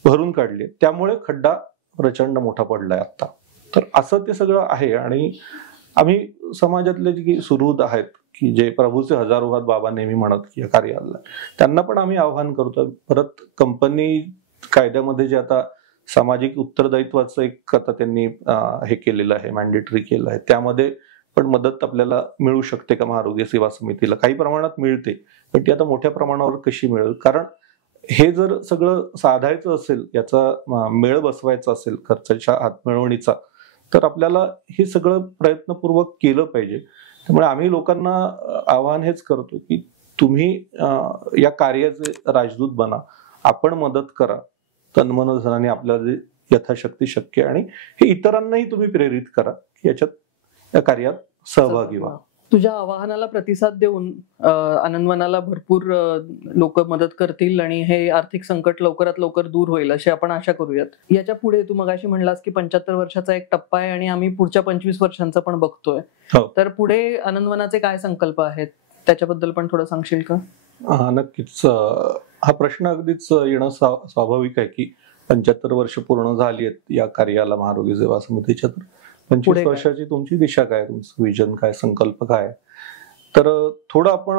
भरून काढली. त्यामुळे खड्डा प्रचंड मोठा पडलाय आता. तर असं ते सगळं आहे. आणि आम्ही समाजातले जे सुहृद आहेत की जे प्रभूचे हजारो हात बाबा नेहमी म्हणत की या कार्याला, त्यांना पण आम्ही आव्हान करतो. परत कंपनी कायद्यामध्ये जे आता सामाजिक उत्तरदायित्वाचं एक आता त्यांनी हे केलेलं आहे, मॅन्डेटरी केलं आहे, त्यामध्ये पण मदत आपल्याला मिळू शकते का आरोग्य सेवा समितीला. काही प्रमाणात मिळते पण ती आता मोठ्या प्रमाणावर कशी मिळेल, कारण हे जर सगळं साधायचं असेल, याचा मेळ बसवायचा असेल खर्चाच्या हातमिळवणीचा, तर आपल्याला हे सगळं प्रयत्नपूर्वक केलं पाहिजे. त्यामुळे आम्ही लोकांना आव्हान हेच करतो की तुम्ही या कार्याचे राजदूत बना, आपण मदत करा तनमन धनाने आपल्याला जे यथाशक्ती शक्य, आणि हे इतरांनाही तुम्ही प्रेरित करा की या कार्यात सहभागी व्हा. तुझ्या आवाहनाला प्रतिसाद देऊन आनंदवनाला भरपूर लोक मदत करतील आणि हे आर्थिक संकट लवकरात लवकर दूर होईल अशी आपण आशा करूयात. याच्या पुढे तू मगाशी म्हणलास की 75 वर्षाचा एक टप्पा आहे आणि आम्ही पुढच्या 25 वर्षांचा पण बघतोय. तर पुढे आनंदवनाचे काय संकल्प आहेत त्याच्याबद्दल पण थोडं सांगशील का? नक्कीच. हा प्रश्न अगदीच येणं स्वाभाविक आहे की 75 वर्ष पूर्ण झाली आहेत या कार्याला आरोग्य सेवा समितीच्या. 25 वर्षाची तुमची दिशा काय, तुमचं विजन काय, संकल्प काय. तर थोडं आपण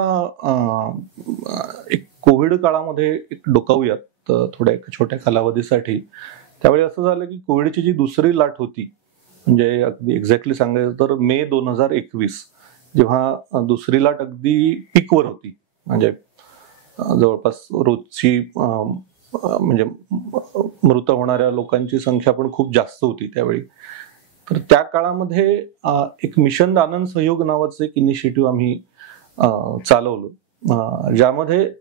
एक कोविड काळामध्ये एक डोकावूयात थोड्या एका छोट्या कालावधीसाठी. त्यावेळी असं झालं की कोविडची जी दुसरी लाट होती, म्हणजे अगदी एक्झॅक्टली सांगायचं तर मे 2021, जेव्हा दुसरी लाट अगदी पीकवर होती, म्हणजे जवळपास रोजची म्हणजे मृत होणाऱ्या लोकांची संख्या पण खूप जास्त होती त्यावेळी. तर त्या काळामध्ये एक मिशन आनंद सहयोग नावाचं एक इनिशिएटिव्ह आम्ही चालवलं, ज्यामध्ये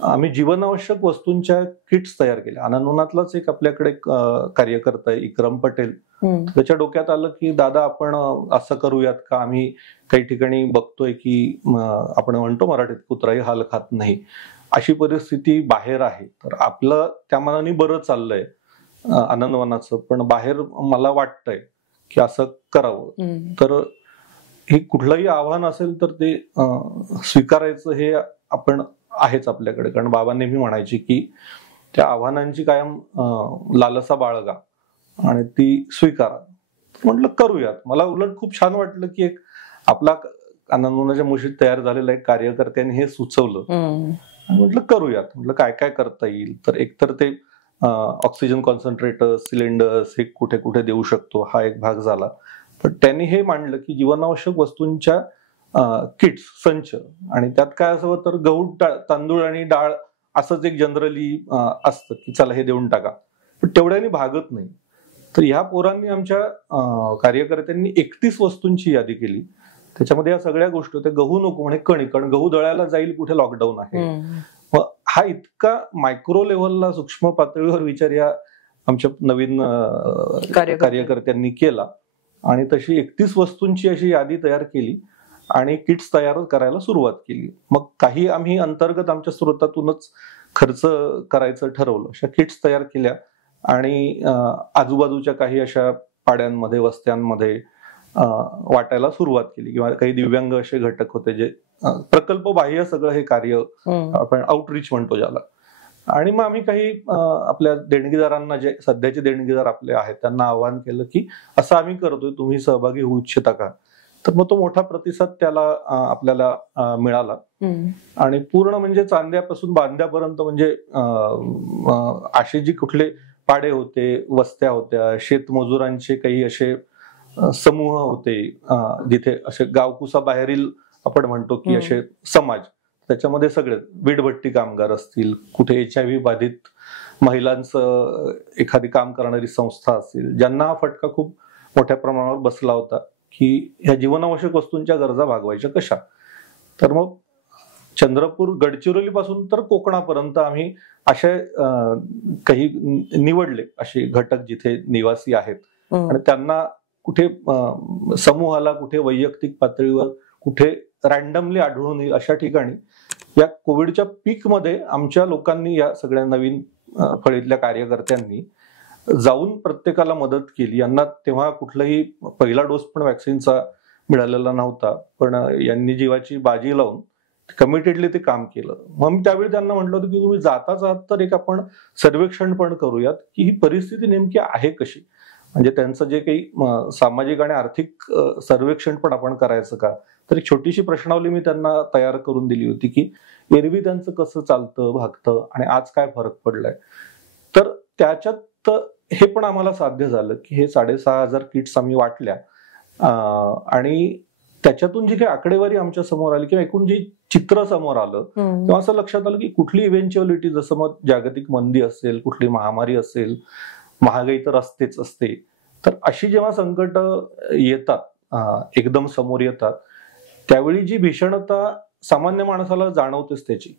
आम्ही जीवनावश्यक वस्तूंच्या किट्स तयार केल्या. आनंदवनातलाच एक आपल्याकडे कार्यकर्ता आहे इक्रम पटेल, त्याच्या डोक्यात आलं की दादा आपण असं करूयात का, आम्ही काही ठिकाणी बघतोय की आपण म्हणतो मराठीत कुत्राही हाल खात नाही, अशी परिस्थिती बाहेर आहे. तर आपलं त्या मानाने बरं चाललंय आनंदवनाचं, पण बाहेर मला वाटतंय की असं करावं. तर हे कुठलंही आव्हान असेल तर ते स्वीकारायचं हे आपण आहेच आपल्याकडे, कारण बाबा नेहमी म्हणायची की त्या आव्हानांची कायम लालसा बाळगा आणि ती स्वीकारा. म्हटलं करूयात. मला उलट खूप छान वाटलं की एक आपला आनंदवनाच्या मुशीत तयार झालेला एक कार्यकर्त्यांनी हे सुचवलं. म्हटलं करूयात. म्हटलं काय काय करता येईल. तर एकतर ते ऑक्सिजन कॉन्सन्ट्रेटर्स, सिलेंडर्स हे कुठे कुठे देऊ शकतो हा एक भाग झाला. पण त्यांनी हे मांडलं की जीवनावश्यक वस्तूंच्या किट्स, संच, आणि त्यात काय असावं तर गहू, तांदूळ आणि डाळ असंच एक जनरली असतं की चला हे देऊन टाका, पण तेवढ्याने भागत नाही. तर ह्या पोरांनी, आमच्या कार्यकर्त्यांनी 31 वस्तूंची यादी केली. त्याच्यामध्ये या सगळ्या गोष्टी होत्या. गहू नको म्हणे कणिक, कारण गहू दळायला जाईल कुठे, लॉकडाऊन आहे. हा इतका मायक्रो लेव्हलला, सूक्ष्म पातळीवर विचार या आमच्या नवीन कार्यकर्त्यांनी केला आणि तशी 31 वस्तूंची अशी यादी तयार केली आणि किट्स तयार करायला सुरुवात केली. मग काही आम्ही अंतर्गत आमच्या स्रोतातूनच खर्च करायचं ठरवलं. अशा किट्स तयार केल्या आणि आजूबाजूच्या काही अशा पाड्यांमध्ये, वस्त्यांमध्ये वाटायला सुरुवात केली, किंवा काही दिव्यांग असे घटक होते जे प्रकल्प बाह्य सगळं हे कार्य आपण आउटरीच म्हणतो ज्याला. आणि मग आम्ही काही आपल्या देणगीदारांना, जे सध्याचे देणगीदार आपले आहेत, त्यांना आवाहन केलं की असं आम्ही करतोय, तुम्ही सहभागी होऊ इच्छिता का? तर मग तो मोठा प्रतिसाद त्याला आपल्याला मिळाला. आणि पूर्ण म्हणजे चांद्यापासून बांद्यापर्यंत, म्हणजे असे जी कुठले पाडे होते, वस्त्या होत्या, शेतमजुरांचे काही असे समूह होते, जिथे असे गावकुसा बाहेरील आपण म्हणतो की असे समाज, त्याच्यामध्ये सगळे वीटभट्टी कामगार असतील, कुठे HIV बाधित महिलांचं एखादी काम करणारी संस्था असेल, ज्यांना हा फटका खूप मोठ्या प्रमाणावर बसला होता की ह्या जीवनावश्यक वस्तूंच्या गरजा भागवायच्या कशा. तर मग चंद्रपूर, गडचिरोली पासून तर कोकणापर्यंत आम्ही असे काही निवडले असे घटक जिथे निवासी आहेत, आणि त्यांना कुठे समूहाला, कुठे वैयक्तिक पातळीवर, कुठे रॅन्डमली आढळून येईल अशा ठिकाणी या कोविडच्या पीक मध्ये आमच्या लोकांनी, या सगळ्या नवीन फळीतल्या कार्यकर्त्यांनी जाऊन प्रत्येकाला मदत केली. यांना तेव्हा कुठलाही पहिला डोस पण व्हॅक्सिनचा मिळालेला नव्हता, पण यांनी जीवाची बाजी लावून कमिटेडली ते काम केलं. मग मी त्यावेळी त्यांना म्हटलं होतं की तुम्ही जाताच आहात तर एक आपण सर्वेक्षण पण करूयात की ही परिस्थिती नेमकी आहे कशी, म्हणजे त्यांचं जे काही सामाजिक आणि आर्थिक सर्वेक्षण पण आपण करायचं का. तर एक छोटीशी प्रश्नावली मी त्यांना तयार करून दिली होती की एरवी त्यांचं कसं चालतं भागतं आणि आज काय फरक पडलाय. तर त्याच्यात हे पण आम्हाला साध्य झालं की हे 6,500 किट्स आम्ही वाटल्या, आणि त्याच्यातून जी काही आकडेवारी आमच्या समोर आली, किंवा एकूण जे चित्र समोर आलं, तेव्हा असं लक्षात आलं की कुठली इव्हेंच्युअलिटी, जसं मग जागतिक मंदी असेल, कुठली महामारी असेल, महागाई तर असतेच असते, तर अशी जेव्हा संकट येतात, एकदम समोर येतात, त्यावेळी जी भीषणता सामान्य माणसाला जाणवतेच त्याची.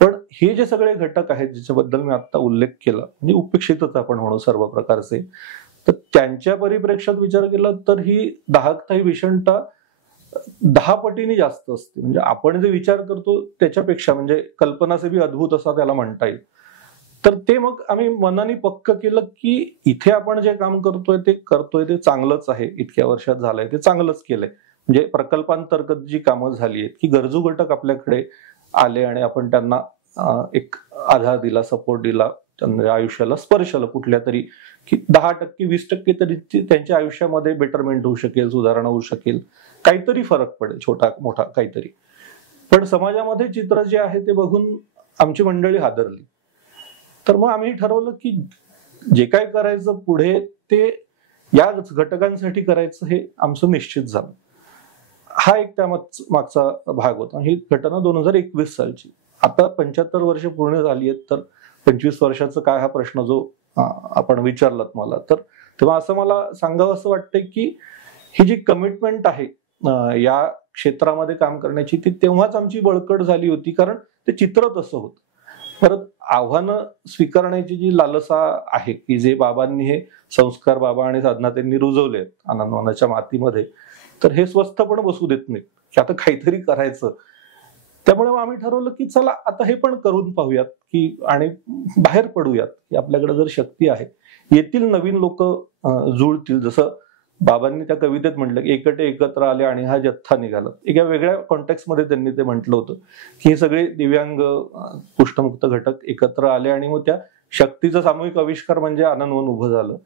पण हे जे सगळे घटक आहेत ज्याच्याबद्दल मी आता उल्लेख केला, म्हणजे उपेक्षितच आपण म्हणू सर्व प्रकारचे, तर त्यांच्या परिप्रेक्ष्यात विचार केला तर ही दाहकता, ही भीषणता 10 पटीने जास्त असते. म्हणजे आपण जे विचार करतो त्याच्यापेक्षा, म्हणजे कल्पना से भी अद्भुत असा त्याला म्हणता येईल. तर ते मग आम्ही मनाने पक्क केलं की इथे आपण जे काम करतोय ते चांगलंच आहे, इतक्या वर्षात झालंय ते चांगलंच केलंय. म्हणजे प्रकल्पांतर्गत जी कामं झाली आहेत की गरजू घटक आपल्याकडे आले आणि आपण त्यांना एक आधार दिला, सपोर्ट दिला, त्यांच्या आयुष्याला स्पर्श आलं कुठल्या तरी, की 10%, 20% तरी त्यांच्या आयुष्यामध्ये बेटरमेंट होऊ शकेल, सुधारणा होऊ शकेल, काहीतरी फरक पडेल, छोटा मोठा काहीतरी. पण समाजामध्ये चित्र जे आहे ते बघून आमची मंडळी हादरली. तर मग आम्ही ठरवलं की जे काय करायचं पुढे ते या घटकांसाठी करायचं, हे आमचं निश्चित झालं. हा एक त्या मागचा भाग होता. ही घटना 2021 सालची. आता 75 वर्ष पूर्ण झाली आहेत, तर 25 वर्षाचा काय हा प्रश्न जो आपण विचारलात मला, तर तेव्हा असं मला सांगावं असं वाटतंय की ही जी कमिटमेंट आहे या क्षेत्रामध्ये काम करण्याची, ती तेव्हाच आमची बळकट झाली होती, कारण ते चित्र तसं होतं. परत आव्हानं स्वीकारण्याची जी लालसा आहे की जे बाबांनी, हे संस्कार बाबा आणि साधना त्यांनी रुजवले आनंदवनाच्या मातीमध्ये, तर हे स्वस्थ पण बसू देत नाहीत की आता काहीतरी करायचं. त्यामुळे आम्ही ठरवलं की चला आता हे पण करून पाहूयात की, आणि बाहेर पडूयात की आपल्याकडे जर शक्ती आहे, येथील नवीन लोक जुळतील. जसं बाबांनी त्या कवितेत म्हटलं की एकटे एकत्र आले आणि हा जथ्था निघाला. एका वेगळ्या कॉन्टेक्स्ट मध्ये त्यांनी ते म्हटलं होतं की हे सगळे दिव्यांग कुष्ठमुक्त घटक एकत्र आले आणि मग त्या शक्तीचा सामूहिक आविष्कार म्हणजे आनंदवन उभं झालं.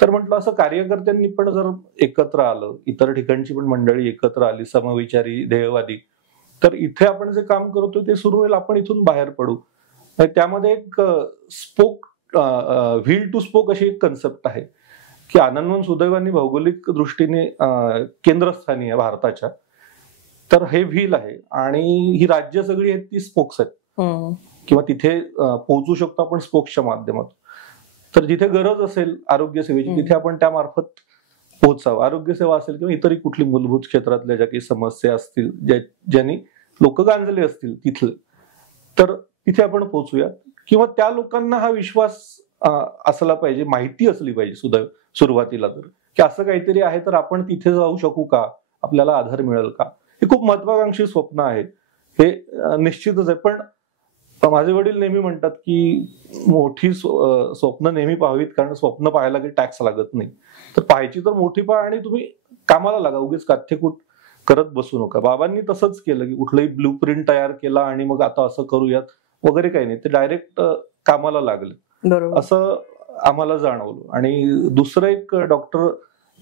तर म्हटलं असं कार्यकर्त्यांनी पण जर एकत्र आलं, इतर ठिकाणची पण मंडळी एकत्र आली, समविचारी, ध्येयवादी, तर इथे आपण जे काम करतोय ते सुरू होईल, आपण इथून बाहेर पडू. त्यामध्ये एक स्पोक, व्हील टू स्पोक अशी एक कन्सेप्ट आहे की आनंदवन सुदैवाने भौगोलिक दृष्टीने केंद्रस्थानी आहे भारताच्या. तर हे व्हील आहे आणि ही राज्य सगळी आहेत ती स्पोक्स आहेत, किंवा तिथे पोहोचू शकतो आपण स्पोक्सच्या माध्यमातून. तर जिथे गरज असेल आरोग्य सेवेची तिथे आपण त्या मार्फत पोहोचावं. आरोग्य सेवा असेल किंवा इतरही कुठली मूलभूत क्षेत्रातल्या ज्या काही समस्या असतील, ज्यांनी लोक गांजले असतील तिथले, तर तिथे आपण पोहोचूया. किंवा त्या लोकांना हा विश्वास असला पाहिजे, माहिती असली पाहिजे सुरुवातीला तर, की असं काहीतरी आहे तर आपण तिथे जाऊ शकू का, आपल्याला आधार मिळेल का. हे खूप महत्वाकांक्षी स्वप्न आहे, हे निश्चितच आहे. पण माझे वडील नेहमी म्हणतात की मोठी स्वप्न नेहमी पाहावीत, कारण स्वप्न पाहायला काही टॅक्स लागत नाही. तर पाहायची तर मोठी पहा आणि तुम्ही कामाला लागा, उगीच काथ्यकूट करत बसू नका. बाबांनी तसंच केलं की कुठलंही ब्लू प्रिंट तयार केला आणि मग आता असं करूयात वगैरे काही नाही, ते डायरेक्ट कामाला लागले. बरोबर. असं आम्हाला जाणवलं. आणि दुसरं एक डॉक्टर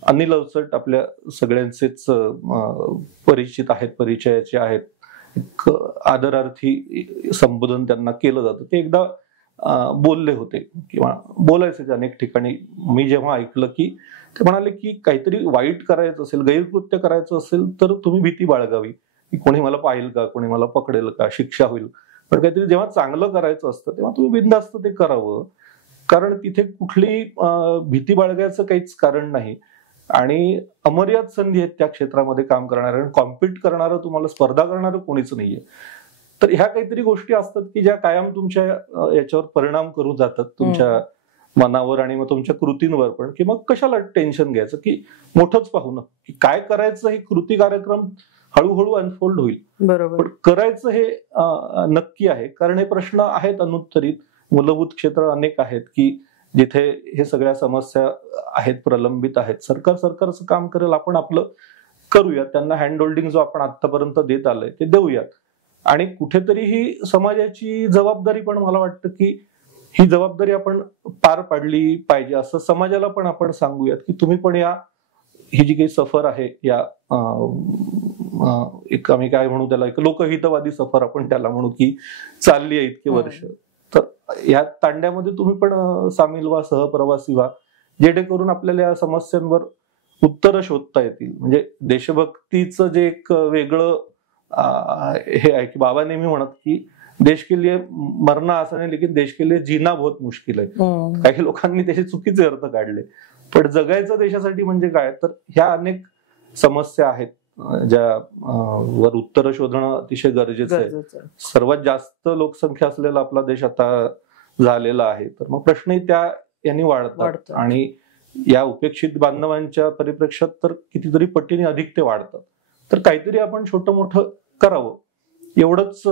अनिल अवचट आपल्या सगळ्यांचेच परिचित आहेत, परिचयाचे आहेत, एक आदरार्थी संबोधन त्यांना केलं जातं. ते एकदा बोलले होते किंवा बोलायचे ते अनेक ठिकाणी. मी जेव्हा ऐकलं की ते म्हणाले की काहीतरी वाईट करायचं असेल, गैरकृत्य करायचं असेल तर तुम्ही भीती बाळगावी की कोणी मला पाहिल का, कोणी मला पकडेल का, शिक्षा होईल. पण काहीतरी जेव्हा चांगलं करायचं असतं तेव्हा तुम्ही बिनधास्त ते करावं, कारण तिथे कुठली भीती बाळगायचं काहीच कारण नाही. आणि अमर्याद संधी आहेत त्या क्षेत्रामध्ये काम करणाऱ्या, कॉम्पिट करणारं, तुम्हाला स्पर्धा करणारं कोणीच नाहीये. तर ह्या काहीतरी गोष्टी असतात की ज्या कायम तुमच्या याच्यावर परिणाम करून जातात, तुमच्या मनावर आणि मग तुमच्या कृतींवर पण. की मग कशाला टेन्शन घ्यायचं, की मोठंच पाहू ना, की काय करायचं हे कृती कार्यक्रम हळूहळू अनफोल्ड होईल. बरोबर. पण करायचं हे नक्की आहे, कारण हे प्रश्न आहेत अनुत्तरित. मूलभूत क्षेत्र अनेक आहेत की जिथे हे सगळ्या समस्या आहेत, प्रलंबित आहेत. सरकारचं काम करेल, आपण आपलं करूयात. त्यांना हँड होल्डिंग जो आपण आतापर्यंत देत आलोय ते देऊयात. आणि कुठेतरी ही समाजाची जबाबदारी पण, मला वाटतं की ही जबाबदारी आपण पार पाडली पाहिजे, असं समाजाला पण आपण सांगूयात की तुम्ही पण ही जी काही सफर आहे, या एक आम्ही काय म्हणू त्याला, एक लोकहितवादी सफर आपण त्याला म्हणू, की चालली आहे इतके वर्ष, तर या तांड्यामध्ये तुम्ही पण सामील व्हा, सहप्रवासी व्हा, जेणेकरून आपल्याला या समस्यांवर उत्तरं शोधता येतील. म्हणजे देशभक्तीचं जे एक वेगळं हे आहे की बाबा नेहमी म्हणत की देश के लिए मरना आसान है लेकिन देश के लिए जीना बहुत मुश्किल है. काही लोकांनी त्याचे चुकीचे अर्थ काढले. पण जगायचं देशासाठी म्हणजे काय, तर ह्या अनेक समस्या आहेत ज्या वर उत्तर शोधणं अतिशय गरजेचं आहे. सर्वात जास्त लोकसंख्या असलेला आपला देश आता झालेला आहे, तर मग प्रश्नही त्या यांनी वाढतात. आणि या उपेक्षित बांधवांच्या परिप्रेक्षात तर कितीतरी पटीने अधिक ते वाढतात. तर काहीतरी आपण छोटं मोठं करावं, एवढंच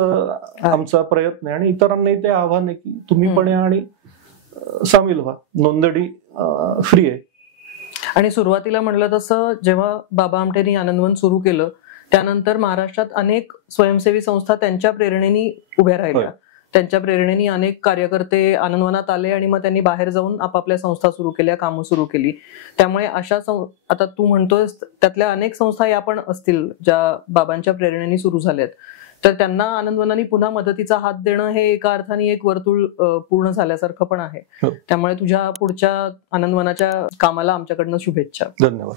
आमचा प्रयत्न आहे. आणि इतरांनाही ते आव्हान आहे की तुम्ही पण या आणि सामील व्हा. नोंदणी फ्री आहे. आणि सुरुवातीला म्हणलं तसं, जेव्हा बाबा आमटेंनी आनंदवन सुरू केलं त्यानंतर महाराष्ट्रात अनेक स्वयंसेवी संस्था त्यांच्या प्रेरणेने उभ्या राहिल्या. त्यांच्या प्रेरणेने अनेक कार्यकर्ते आनंदवनात आले आणि मग त्यांनी बाहेर जाऊन आपापल्या संस्था सुरू केल्या, कामं सुरू केली. त्यामुळे अशा आता तू म्हणतोयस त्यातल्या अनेक संस्था या पण असतील ज्या बाबांच्या प्रेरणेने सुरू झाल्यात. तर त्यांना आनंदवनाने पुन्हा मदतीचा हात देणं हे एका अर्थाने एक वर्तुळ पूर्ण झाल्यासारखं पण आहे. त्यामुळे तुझ्या पुढच्या आनंदवनाच्या कामाला आमच्याकडनं शुभेच्छा. धन्यवाद.